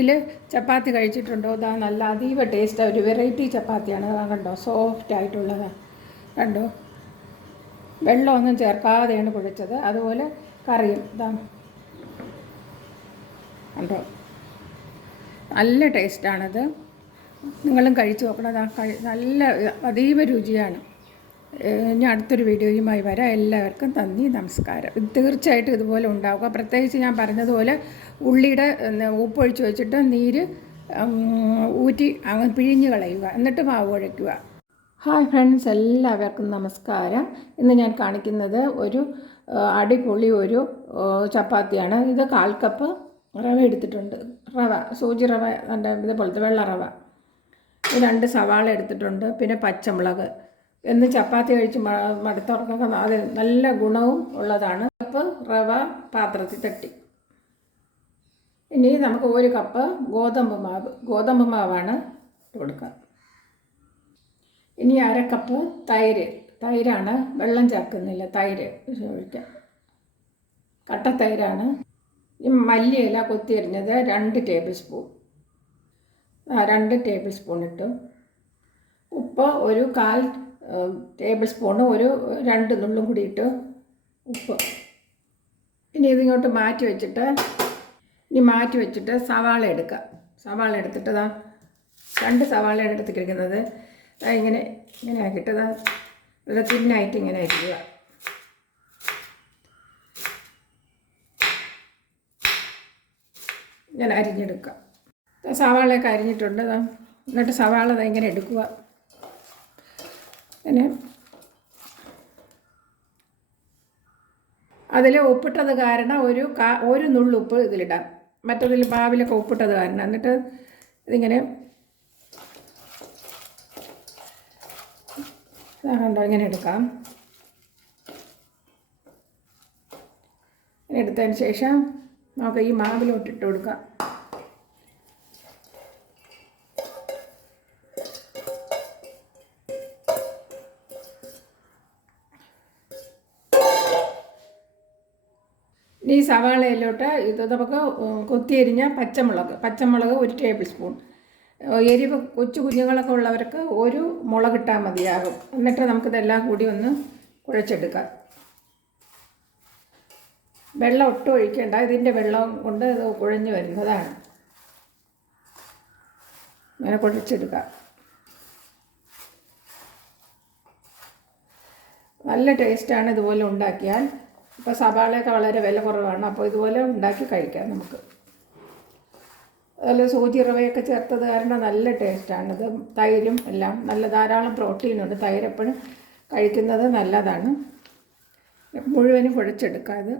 ഇതിൽ ചപ്പാത്തി കഴിച്ചിട്ടുണ്ടോ? ഇതാ നല്ല അതീവ ടേസ്റ്റ് ഒരു വെറൈറ്റി ചപ്പാത്തിയാണ്. അതാ കണ്ടോ സോഫ്റ്റ് ആയിട്ടുള്ളത്. കണ്ടോ? വെള്ളമൊന്നും ചേർക്കാതെയാണ് കുഴച്ചത് അതുപോലെ കറിയും. ഇതാ കണ്ടോ? നല്ല ടേസ്റ്റാണത് നിങ്ങളും കഴിച്ചു നോക്കണം. നല്ല അതീവ രുചിയാണ്. ഇനി അടുത്തൊരു വീഡിയോയുമായി വരാം. എല്ലാവർക്കും നന്ദി നമസ്കാരം. തീർച്ചയായിട്ടും ഇതുപോലെ ഉണ്ടാവുക. പ്രത്യേകിച്ച് ഞാൻ പറഞ്ഞതുപോലെ ഉള്ളിയുടെ ഉപ്പൊഴിച്ച് വെച്ചിട്ട് നീര് ഊറ്റി അങ്ങ് പിഴിഞ്ഞ് കളയുക. എന്നിട്ട് മാവ് കുഴയ്ക്കുക ഹായ് ഫ്രണ്ട്സ് എല്ലാവർക്കും നമസ്കാരം. ഇന്ന് ഞാൻ കാണിക്കുന്നത് ഒരു അടിപൊളി ഒരു ചപ്പാത്തിയാണ്. ഇത് കാൽ കപ്പ് റവ എടുത്തിട്ടുണ്ട്. റവ സൂചി റവ ഇതുപോലത്തെ വെള്ള റവ. രണ്ട് സവാള എടുത്തിട്ടുണ്ട്. പിന്നെ പച്ചമുളക്. എന്ന് ചപ്പാത്തി കഴിച്ച് മടുത്തവർക്കൊക്കെ അത് നല്ല ഗുണവും ഉള്ളതാണ്. കപ്പ് റവ പാത്രത്തിൽ തട്ടി. ഇനി നമുക്ക് ഒരു കപ്പ് ഗോതമ്പ് മാവ് ഗോതമ്പ് മാവാണ് കൊടുക്കുക. ഇനി അര കപ്പ് തൈര് തൈരാണ് വെള്ളം ചേർക്കുന്നില്ല തൈര് ഒഴിക്കാം. കട്ട തൈരാണ്. ഈ മല്ലിയില കൊത്തിയരിഞ്ഞത് രണ്ട് ടേബിൾ സ്പൂൺ. രണ്ട് ടേബിൾ സ്പൂൺ ഇട്ടു. ഉപ്പ് ഒരു കാൽ ടേബിൾ സ്പൂണ് ഒരു രണ്ട് നുള്ളും കൂടി ഇട്ട് ഉപ്പ്. ഇനി ഇതിങ്ങോട്ട് മാറ്റി വെച്ചിട്ട് ഇനി മാറ്റി വെച്ചിട്ട് സവാള എടുക്കുക സവാള എടുത്തിട്ട് ദാ രണ്ട് സവാളയാണ് എടുത്തിരിക്കുന്നത്. ദാ ഇങ്ങനെ ഇങ്ങനെ ആക്കിയിട്ട് നല്ല തിന്നായിട്ട് ഇങ്ങനെ അരിക്കുക ഇങ്ങനെ അരിഞ്ഞെടുക്കുക സവാളയൊക്കെ അരിഞ്ഞിട്ടുണ്ട് എന്നിട്ട് സവാള ഇങ്ങനെ എടുക്കുക. പിന്നെ അതിൽ ഉപ്പിട്ടത് കാരണം ഒരു കാ ഒരു നുള്ളുപ്പ് ഇതിലിടാം. മറ്റതിൽ പാവിലൊക്കെ ഉപ്പിട്ടത് കാരണം. എന്നിട്ട് ഇതിങ്ങനെ ഇതാ കണ്ടോ ഇങ്ങനെ എടുക്കാം. എടുത്തതിന് ശേഷം നമുക്ക് ഈ മാവിലോട്ടിട്ട് കൊടുക്കാം. ഇനി ഈ സവാളയിലോട്ട് ഇത് നമുക്ക് കൊത്തിയരിഞ്ഞ പച്ചമുളക് പച്ചമുളക് ഒരു ടേബിൾ സ്പൂൺ എരിവ് കൊച്ചു കുഞ്ഞുങ്ങളൊക്കെ ഉള്ളവർക്ക് ഒരു മുളക് ഇട്ടാൽ മതിയാകും. എന്നിട്ട് നമുക്കിതെല്ലാം കൂടി ഒന്ന് കുഴച്ചെടുക്കാം. വെള്ളം ഒട്ടും ഒഴിക്കേണ്ട ഇതിന്റെ വെള്ളം കൊണ്ട് ഇത് കുഴഞ്ഞു വരുന്നതാണ്. ഇങ്ങനെ കുഴച്ചെടുക്കാം. നല്ല ടേസ്റ്റാണ് ഇതുപോലെ ഉണ്ടാക്കിയാൽ. ഇപ്പോൾ സവാളയൊക്കെ വളരെ വില കുറവാണ്. അപ്പോൾ ഇതുപോലെ ഉണ്ടാക്കി കഴിക്കാം നമുക്ക്. അതുപോലെ സൂചി റവയൊക്കെ ചേർത്തത് കാരണം നല്ല ടേസ്റ്റാണ് ഇത് തൈരും എല്ലാം നല്ല ധാരാളം പ്രോട്ടീനുണ്ട് തൈര് എപ്പോഴും കഴിക്കുന്നത് നല്ലതാണ്. മുഴുവനും കുഴച്ചെടുക്കാം ഇത്.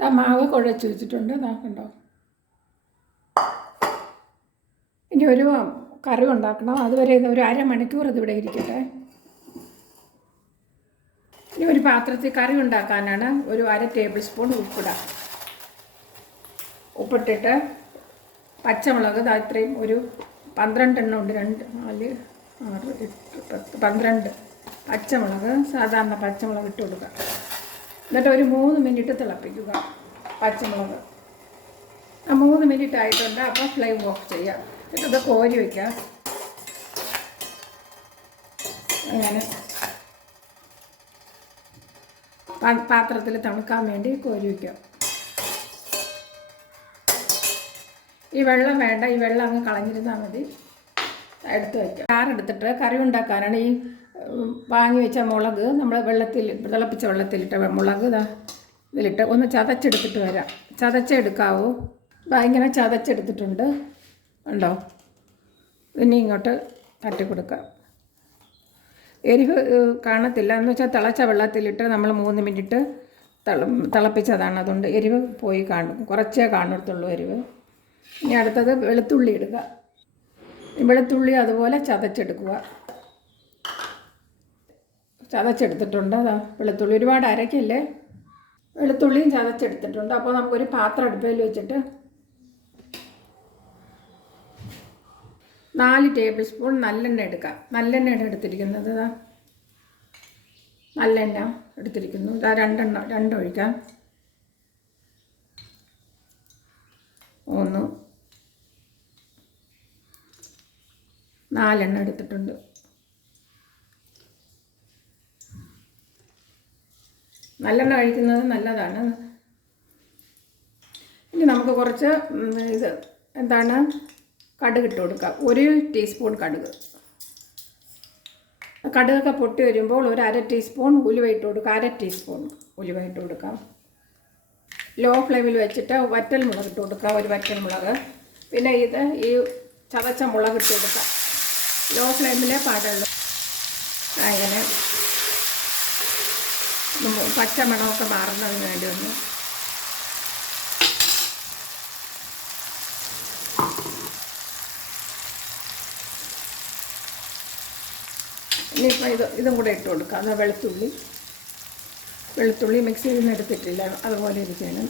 ആ മാവ് കുഴച്ച് വെച്ചിട്ടുണ്ട്. കണ്ടോ? ഇനി ഒരു കറി ഉണ്ടാക്കണം. അതുവരെ ഇത് ഒരു അരമണിക്കൂർ ഇതിവിടെ ഇരിക്കട്ടെ. ഇനി ഒരു പാത്രത്തിൽ കറി ഉണ്ടാക്കാനാണ് ഒരു അര ടേബിൾ സ്പൂൺ ഉപ്പിടാം. ഉപ്പിട്ടിട്ട് പച്ചമുളക് ഇത്രയും ഒരു പന്ത്രണ്ട് എണ്ണം ഉണ്ട്. രണ്ട് നാല് ആറ് എട്ട് പത്ത് പന്ത്രണ്ട്. പച്ചമുളക് സാധാരണ പച്ചമുളക് ഇട്ട് കൊടുക്കുക. എന്നിട്ട് ഒരു മൂന്ന് മിനിറ്റ് തിളപ്പിക്കുക പച്ചമുളക്. ആ മൂന്ന് മിനിറ്റ് ആയിട്ടുണ്ട്. അപ്പോൾ ഫ്ലെയിം ഓഫ് ചെയ്യുക. എന്നിട്ട് ഇത് കോരി വയ്ക്കുക. അങ്ങനെ. പാത്രത്തിൽ തണുക്കാൻ വേണ്ടി കോരി വയ്ക്കുക. ഈ വെള്ളം വേണ്ട ഈ വെള്ളം അങ്ങ് കളഞ്ഞിരുന്നാൽ മതി. എടുത്ത് വയ്ക്കുക. ചാറെടുത്തിട്ട് കറി ഉണ്ടാക്കാനാണ് ഈ വാങ്ങി വെച്ച മുളക് നമ്മൾ വെള്ളത്തിൽ തിളപ്പിച്ച വെള്ളത്തിലിട്ട മുളക് ഇതാ ഇതിലിട്ട് ഒന്ന് ചതച്ചെടുത്തിട്ട് വരാം. ചതച്ചെടുക്കാവൂ. ഇങ്ങനെ ചതച്ചെടുത്തിട്ടുണ്ട്. ഉണ്ടോ ഇനി ഇങ്ങോട്ട് തട്ടി കൊടുക്കാം എരിവ് കാണത്തില്ല. എന്ന് വെച്ചാൽ തിളച്ച വെള്ളത്തിലിട്ട് നമ്മൾ മൂന്ന് മിനിറ്റ് തിള തിളപ്പിച്ചതാണ്. അതുകൊണ്ട് എരിവ് പോയി കാണും. കുറച്ചേ കാണത്തുള്ളൂ എരിവ്. ഇനി അടുത്തത് വെളുത്തുള്ളി ഇടുക. വെളുത്തുള്ളി അതുപോലെ ചതച്ചെടുക്കുക. ചതച്ചെടുത്തിട്ടുണ്ട്. അതാ വെളുത്തുള്ളി ഒരുപാട് അരയ്ക്കല്ലേ വെളുത്തുള്ളിയും ചതച്ചെടുത്തിട്ടുണ്ട്. അപ്പോൾ നമുക്കൊരു പാത്രം അടുപ്പയിൽ വെച്ചിട്ട് നാല് ടേബിൾ സ്പൂൺ നല്ലെണ്ണ എടുക്കാം. നല്ലെണ്ണയാണ് എടുത്തിരിക്കുന്നത്? ഇതാ നല്ലെണ്ണ എടുത്തിരിക്കുന്നു. ഇതാ രണ്ടെണ്ണം രണ്ടൊഴിക്കാം ഒന്ന്. നാലെണ്ണം എടുത്തിട്ടുണ്ട്. നല്ലെണ്ണ കഴിക്കുന്നത് നല്ലതാണ്. ഇനി നമുക്ക് കുറച്ച് ഇത് എന്താണ്? കടുക് ഇട്ട് കൊടുക്കാം ഒരു ടീസ്പൂൺ കടുക്. കടുകൊക്കെ പൊട്ടി വരുമ്പോൾ ഒരു അര ടീസ്പൂൺ ഉലുവ ഇട്ട് കൊടുക്കുക അര ടീസ്പൂൺ ഉലുവ ഇട്ട് കൊടുക്കാം. ലോ ഫ്ലെയിമിൽ വെച്ചിട്ട് വറ്റൽ മുളക് ഇട്ട് കൊടുക്കുക ഒരു വറ്റൽ മുളക്. പിന്നെ ഇത് ഈ ചതച്ച മുളക് ഇട്ട് കൊടുക്കാം. ലോ ഫ്ലെയിമിലേ പാടുള്ളൂ അങ്ങനെ പച്ചമണമൊക്കെ പച്ച മണമൊക്കെ മാറുന്നതിന് വേണ്ടി ഒന്ന് ഇനിയിപ്പോൾ ഇത് ഇതും കൂടെ ഇട്ട് കൊടുക്കാം. എന്നാൽ വെളുത്തുള്ളി. വെളുത്തുള്ളി മിക്സിയിൽ നിന്ന് എടുത്തിട്ടില്ല. അതുപോലെ ഇരിക്കണം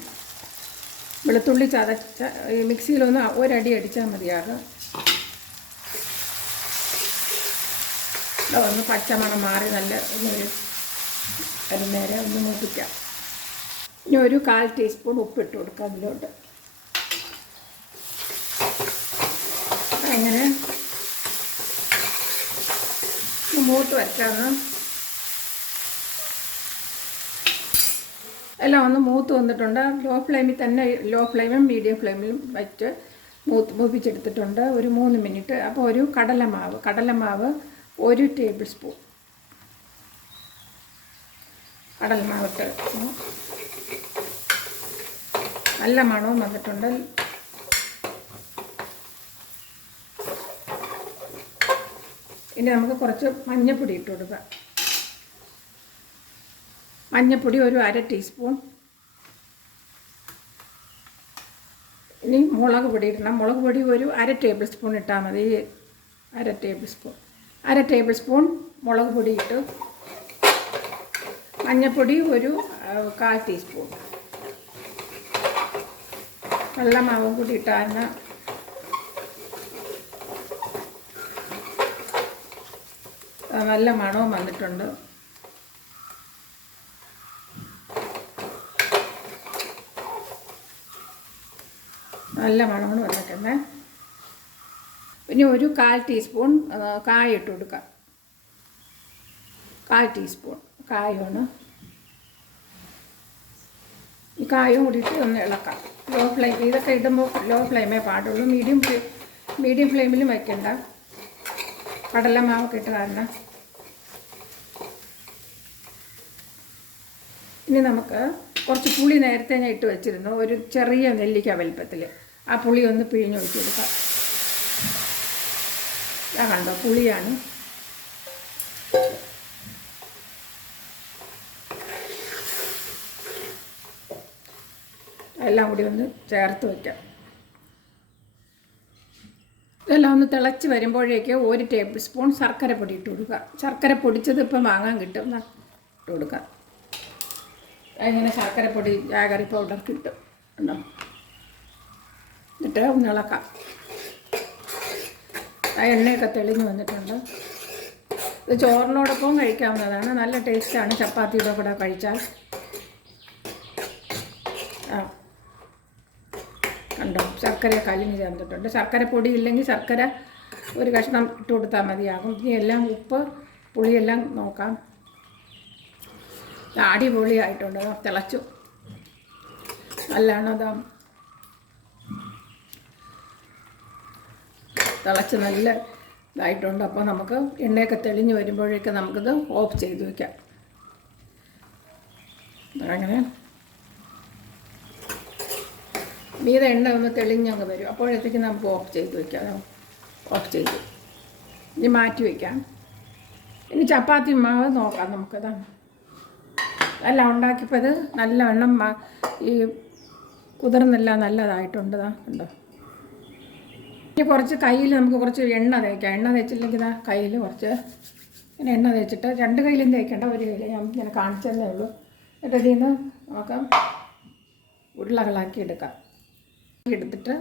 വെളുത്തുള്ളി ചതച്ച മിക്സിയിലൊന്ന് ഒരടി അടിച്ചാൽ മതിയാകും ഒന്ന് പച്ചമണം മാറി നല്ല ഒന്ന് ഒരു നേരെ ഒന്ന് മൂപ്പിക്കാം. ഇനി ഒരു കാൽ ടീസ്പൂൺ ഉപ്പിട്ട് കൊടുക്കാം അതിലോട്ട്. അങ്ങനെ ഒന്ന് മൂത്ത് വരച്ചാന്ന് എല്ലാം ഒന്ന് മൂത്ത് വന്നിട്ടുണ്ട്. ലോ ഫ്ലെയിമിൽ തന്നെ ലോ ഫ്ലെയിമും മീഡിയം ഫ്ലെയിമിലും വെച്ച് മൂത്ത് മൂപ്പിച്ചെടുത്തിട്ടുണ്ട്. ഒരു മൂന്ന് മിനിറ്റ് അപ്പോൾ ഒരു കടലമാവ് കടലമാവ് ഒരു ടേബിൾ സ്പൂൺ കടലമാവിട്ട് നല്ല മണവും വന്നിട്ടുണ്ട്. ഇനി നമുക്ക് കുറച്ച് മഞ്ഞപ്പൊടി ഇട്ട് കൊടുക്കാം മഞ്ഞപ്പൊടി ഒരു അര ടീസ്പൂൺ. ഇനി മുളക് പൊടി ഇടണം. മുളക് പൊടി ഒരു അര ടേബിൾ സ്പൂൺ ഇട്ടാൽ മതി. അര ടേബിൾ സ്പൂൺ. അര ടേബിൾ സ്പൂൺ മുളക് പൊടി ഇട്ടു. മഞ്ഞൾപ്പൊടി ഒരു കാൽ ടീസ്പൂൺ. വെള്ളമാവും കൂടി ഇട്ടാണ് നല്ല മണവും വന്നിട്ടുണ്ട്. നല്ല മണമാണ് വന്നിട്ടുണ്ട്. പിന്നെ ഒരു കാൽ ടീസ്പൂൺ കായ ഇട്ട് കൊടുക്കാം. കാൽ ടീസ്പൂൺ കായമാണ് ഈ കായും കൂടിയിട്ട് ഒന്ന് ഇളക്കാം. ലോ ഫ്ലെയിം ഇതൊക്കെ ഇടുമ്പോൾ ലോ ഫ്ലെയിമേ പാടുള്ളൂ. മീഡിയം ഫ്ലെയിം മീഡിയം ഫ്ലെയിമിലും വെക്കണ്ട. കടലമാവൊക്കെ ഇട്ട് കാരണം ഇനി നമുക്ക് കുറച്ച് പുളി നേരത്തെ ഞാൻ ഇട്ട് വെച്ചിരുന്നു. ഒരു ചെറിയ നെല്ലിക്ക വലിപ്പത്തിൽ ആ പുളി ഒന്ന് പിഴിഞ്ഞ് ഒഴിച്ച് കൊടുക്കാം. ഞാൻ കണ്ടോ പുളിയാണ്. എല്ലാം കൂടി ഒന്ന് ചേർത്ത് വയ്ക്കാം ഇതെല്ലാം ഒന്ന് തിളച്ച് വരുമ്പോഴേക്ക് ഒരു ടേബിൾ സ്പൂൺ ശർക്കര പൊടി ഇട്ട് കൊടുക്കുക. ശർക്കര പൊടിച്ചത് ഇപ്പം വാങ്ങാൻ കിട്ടും. ഇട്ട് കൊടുക്കാം അങ്ങനെ ശർക്കര പൊടി ജാഗറി പൗഡർ കിട്ടും ഉണ്ടോ എന്നിട്ട് ഒന്ന് ഇളക്കാം. ആ എണ്ണയൊക്കെ തെളിഞ്ഞ് വന്നിട്ടുണ്ട്. ഇത് ചോറിനോടൊപ്പം കഴിക്കാവുന്നതാണ്. നല്ല ടേസ്റ്റാണ് ചപ്പാത്തിയുടെ കൂടെ കഴിച്ചാൽ ആ കണ്ടോ ശർക്കര ചേർത്തിട്ടുണ്ട്. ശർക്കര പൊടി ഇല്ലെങ്കിൽ ശർക്കര ഒരു കഷ്ണം ഇട്ട് കൊടുത്താൽ മതിയാകും. ഇനി എല്ലാം ഉപ്പ് പുളിയെല്ലാം നോക്കാം. അടിപൊളിയായിട്ടുണ്ട്. തിളച്ചു. നല്ലതാണ് അതാ തിളച്ച് നല്ല ഇതായിട്ടുണ്ട്. അപ്പോൾ നമുക്ക് എണ്ണയൊക്കെ തെളിഞ്ഞ് വരുമ്പോഴേക്ക് നമുക്കിത് ഓഫ് ചെയ്ത് വയ്ക്കാം. അങ്ങനെ മീത എണ്ണ ഒന്ന് തെളിഞ്ഞങ്ങ് വരും. അപ്പോഴത്തേക്ക് നമുക്ക് ഓഫ് ചെയ്ത് വയ്ക്കാം ഓഫ് ചെയ്ത്. ഇനി മാറ്റി വയ്ക്കാം ഇനി ചപ്പാത്തി മാവ് നോക്കാം നമുക്കതാണ് അല്ല ഉണ്ടാക്കിയപ്പോൾ നല്ല മാ- ഈ കുതിർന്നെല്ലാം നല്ലതായിട്ടുണ്ട്. ഇതാ കണ്ടോ? ഇനി കുറച്ച് കയ്യിൽ നമുക്ക് കുറച്ച് എണ്ണ തേക്കാം. എണ്ണ തേച്ചില്ലെങ്കിൽ ഇതാ കയ്യിൽ കുറച്ച് ഇങ്ങനെ എണ്ണ തേച്ചിട്ട് രണ്ട് കയ്യിലും തേക്കേണ്ട ഒരു കയ്യിൽ ഞാൻ ഇങ്ങനെ കാണിച്ചതേ ഉള്ളൂ. എന്നിട്ട് ഇതിൽ നിന്ന് നമുക്ക് ഉരുളകളാക്കി എടുക്കാം. എടുത്തിട്ട്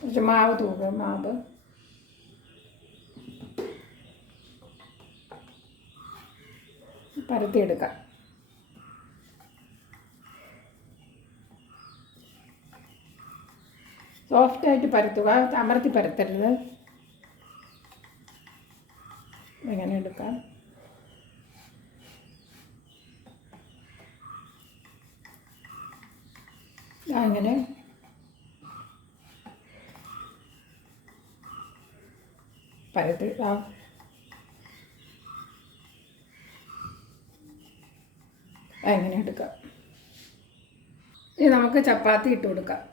കുറച്ച് മാവ് തൂക്കുക മാവ്. പരത്തിയെടുക്കാം. സോഫ്റ്റായിട്ട് പരത്തുക അമർത്തി പരത്തരുത്. എങ്ങനെ എടുക്കാം. അങ്ങനെ പരത്തി ആ. എങ്ങനെ എടുക്കാം. ഇനി നമുക്ക് ചപ്പാത്തി ഇട്ട് കൊടുക്കാം.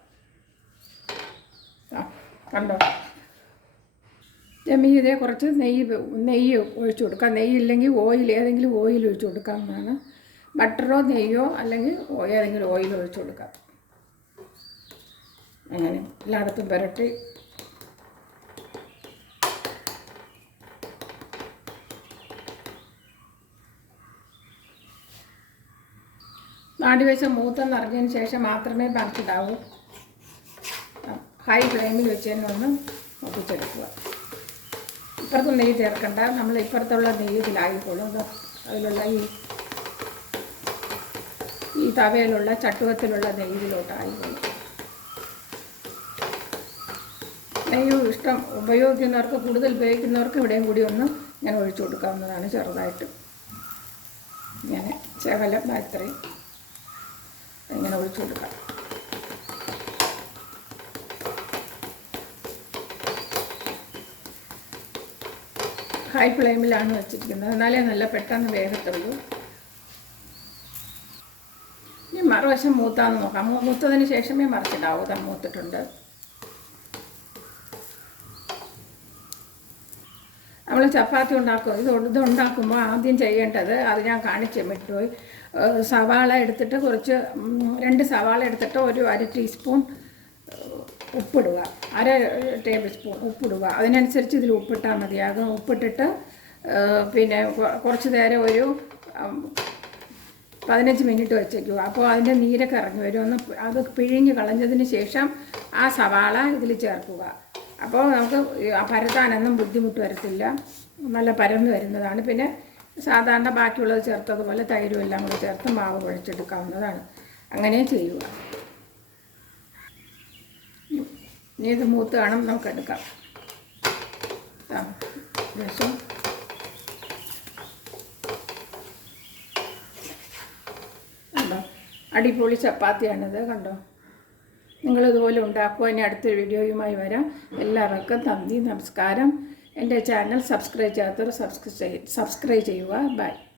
കണ്ടോ? ജമീതെ കുറച്ച് നെയ്യ് നെയ്യ് ഒഴിച്ചു കൊടുക്കാം. നെയ്യ് ഇല്ലെങ്കിൽ ഓയിൽ ഏതെങ്കിലും ഓയിൽ ഒഴിച്ചു കൊടുക്കാവുന്നതാണ്. ബട്ടറോ നെയ്യോ അല്ലെങ്കിൽ ഏതെങ്കിലും ഓയിൽ ഒഴിച്ചു കൊടുക്കാം. അങ്ങനെ എല്ലായിടത്തും പുരട്ടി നാടിവശം നിറഞ്ഞതിന് ശേഷം മാത്രമേ മറിച്ചിടാവൂ ഹൈ ഫ്ലെയിമിൽ വെച്ച് തന്നെ ഒന്ന് ഒപ്പിച്ചെടുക്കുക ഇപ്പുറത്ത് നെയ്യ് ചേർക്കണ്ട. നമ്മൾ ഇപ്പുറത്തുള്ള നെയ്യ് ഇതിലായിക്കോളും ഇത് അതിലുള്ള ഈ ഈ തവയിലുള്ള ചട്ടുവത്തിലുള്ള നെയ്യിലോട്ടായിക്കോളും നെയ്യ് ഇഷ്ടം ഉപയോഗിക്കുന്നവർക്ക് കൂടുതൽ ഉപയോഗിക്കുന്നവർക്ക് ഇവിടെയും കൂടി ഒന്ന് ഞാൻ ഒഴിച്ചു കൊടുക്കാവുന്നതാണ് ചെറുതായിട്ട്. ഞാൻ ശകലം ഇത്രയും. ഇങ്ങനെ ഒഴിച്ചു കൊടുക്കാം. ഹൈ ഫ്ലെയിമിലാണ് വെച്ചിരിക്കുന്നത്. എന്നാലേ നല്ല പെട്ടെന്ന് വേഗത്തുള്ളൂ ഇനി മറുവശം മൂത്താന്ന് നോക്കാം. മൂത്തതിന് ശേഷമേ മറിച്ചിടാവൂ. താൻ മൂത്തിട്ടുണ്ട്. നമ്മൾ ചപ്പാത്തി ഉണ്ടാക്കും ഇത് ഇത് ഉണ്ടാക്കുമ്പോൾ ആദ്യം ചെയ്യേണ്ടത് അത് ഞാൻ കാണിച്ചു വിട്ടുപോയി സവാള എടുത്തിട്ട് കുറച്ച് രണ്ട് സവാള എടുത്തിട്ട് ഒരു അര ടീസ്പൂൺ ഉപ്പിടുക. അര ടേബിൾ സ്പൂൺ ഉപ്പിടുക. അതിനനുസരിച്ച് ഇതിൽ ഉപ്പിട്ടാൽ മതിയാകും ഉപ്പിട്ടിട്ട് പിന്നെ കുറച്ച് നേരം ഒരു പതിനഞ്ച് മിനിറ്റ് വെച്ചേക്കുക. അപ്പോൾ അതിന്റെ നീരൊക്കെ ഇറങ്ങി വരും. ഒന്ന് അത് പിഴിഞ്ഞ് കളഞ്ഞതിന് ശേഷം ആ സവാള ഇതിൽ ചേർക്കുക. അപ്പോൾ നമുക്ക് പരത്താനൊന്നും ബുദ്ധിമുട്ട് വരത്തില്ല. നല്ല പരന്ന് വരുന്നതാണ്. പിന്നെ സാധാരണ ബാക്കിയുള്ളത് ചേർത്തതുപോലെ തൈരും എല്ലാം കൂടി ചേർത്ത് മാവ് കുഴച്ചെടുക്കാവുന്നതാണ്. അങ്ങനെ ചെയ്യുക. ഇനി ഇത് മൂത്ത് കാണും നമുക്ക് എടുക്കാം. ശേഷം കണ്ടോ? അടിപൊളി ചപ്പാത്തിയാണിത് കണ്ടോ? നിങ്ങളിതുപോലെ ഉണ്ടാക്കുക ഇനി അടുത്ത വീഡിയോയുമായി വരാം. എല്ലാവർക്കും നന്ദി നമസ്കാരം. എന്റെ ചാനൽ സബ്സ്ക്രൈബ് ചെയ്യാത്തവർ സബ്സ്ക്രൈബ് സബ്സ്ക്രൈബ് ചെയ്യുക. ബൈ.